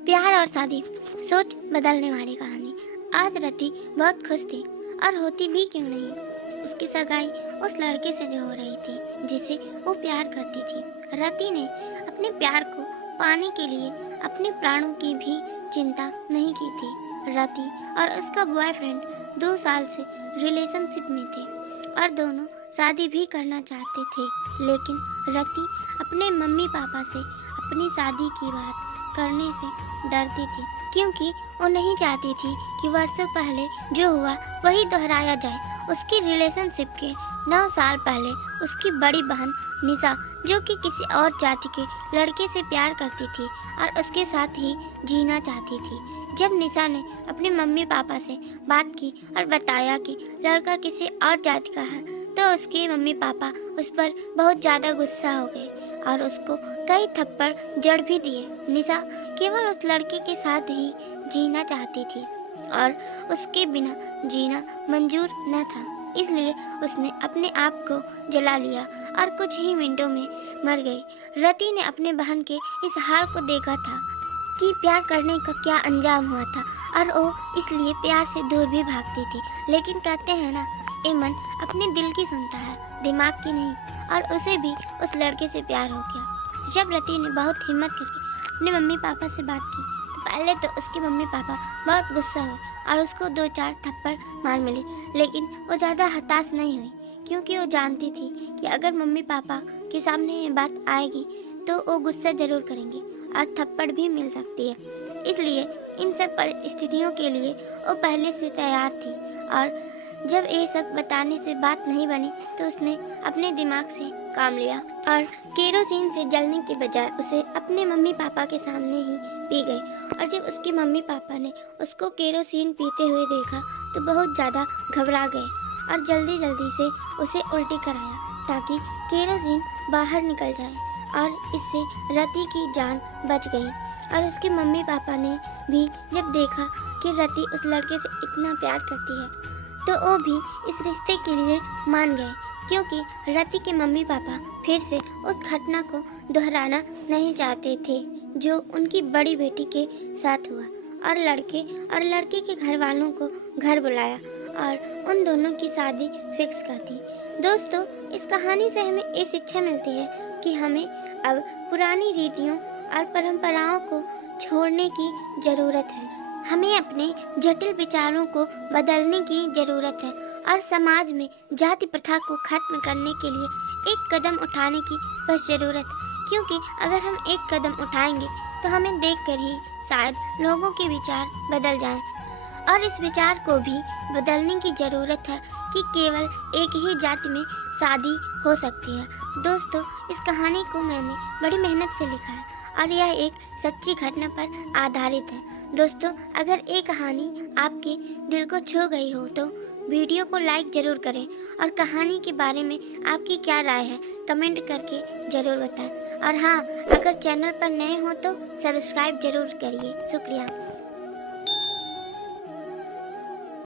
प्यार और शादी, सोच बदलने वाली कहानी। आज रति बहुत खुश थी और होती भी क्यों नहीं। उसकी सगाई उस लड़के से जो हो रही थी जिसे वो प्यार करती थी। रति ने अपने प्यार को पाने के लिए अपने प्राणों की भी चिंता नहीं की थी। रति और उसका बॉयफ्रेंड 2 साल से रिलेशनशिप में थे और दोनों शादी भी करना चाहते थे, लेकिन रति अपने मम्मी पापा से अपनी शादी की बात करने से डरती थी, क्योंकि वो नहीं चाहती थी कि वर्षों पहले जो हुआ वही दोहराया जाए। उसकी रिलेशनशिप के 9 साल पहले उसकी बड़ी बहन निशा, जो कि किसी और जाति के लड़के से प्यार करती थी और उसके साथ ही जीना चाहती थी। जब निशा ने अपने मम्मी पापा से बात की और बताया कि लड़का किसी और जाति का है, तो उसके मम्मी पापा उस पर बहुत ज़्यादा गुस्सा हो गए और उसको कई थप्पड़ जड़ भी दिए। निशा केवल उस लड़के के साथ ही जीना चाहती थी और उसके बिना जीना मंजूर न था, इसलिए उसने अपने आप को जला लिया और कुछ ही मिनटों में मर गई। रति ने अपने बहन के इस हाल को देखा था कि प्यार करने का क्या अंजाम हुआ था और वो इसलिए प्यार से दूर भी भागती थी। लेकिन कहते हैं ना, ये मन अपने दिल की सुनता है, दिमाग की नहीं, और उसे भी उस लड़के से प्यार हो गया। जब रति ने बहुत हिम्मत करके अपने मम्मी पापा से बात की, तो पहले तो उसके मम्मी पापा बहुत गुस्सा हुए और उसको 2-4 थप्पड़ मार मिले, लेकिन वो ज़्यादा हताश नहीं हुई, क्योंकि वो जानती थी कि अगर मम्मी पापा के सामने ये बात आएगी तो वो गुस्सा जरूर करेंगे और थप्पड़ भी मिल सकती है। इसलिए इन सब परिस्थितियों के लिए वो पहले से तैयार थी और जब ये सब बताने से बात नहीं बनी तो उसने अपने दिमाग से काम लिया और केरोसिन से जलने के बजाय उसे अपने मम्मी पापा के सामने ही पी गई। और जब उसके मम्मी पापा ने उसको केरोसिन पीते हुए देखा तो बहुत ज़्यादा घबरा गए और जल्दी जल्दी से उसे उल्टी कराया ताकि केरोसिन बाहर निकल जाए, और इससे रति की जान बच गई। और उसके मम्मी पापा ने भी जब देखा कि रति उस लड़के से इतना प्यार करती है तो वो भी इस रिश्ते के लिए मान गए, क्योंकि रति के मम्मी पापा फिर से उस घटना को दोहराना नहीं चाहते थे जो उनकी बड़ी बेटी के साथ हुआ। और लड़के के घर वालों को घर बुलाया और उन दोनों की शादी फिक्स कर दी। दोस्तों, इस कहानी से हमें ये शिक्षा मिलती है कि हमें अब पुरानी रीतियों और परंपराओं को छोड़ने की ज़रूरत है। हमें अपने जटिल विचारों को बदलने की ज़रूरत है और समाज में जाति प्रथा को खत्म करने के लिए एक कदम उठाने की बस ज़रूरत है, क्योंकि अगर हम एक कदम उठाएंगे तो हमें देखकर ही शायद लोगों के विचार बदल जाएं। और इस विचार को भी बदलने की ज़रूरत है कि केवल एक ही जाति में शादी हो सकती है। दोस्तों, इस कहानी को मैंने बड़ी मेहनत से लिखा है और यह एक सच्ची घटना पर आधारित है। दोस्तों, अगर ये कहानी आपके दिल को छू गई हो तो वीडियो को लाइक ज़रूर करें और कहानी के बारे में आपकी क्या राय है कमेंट करके ज़रूर बताएं। और हाँ, अगर चैनल पर नए हो तो सब्सक्राइब ज़रूर करिए। शुक्रिया।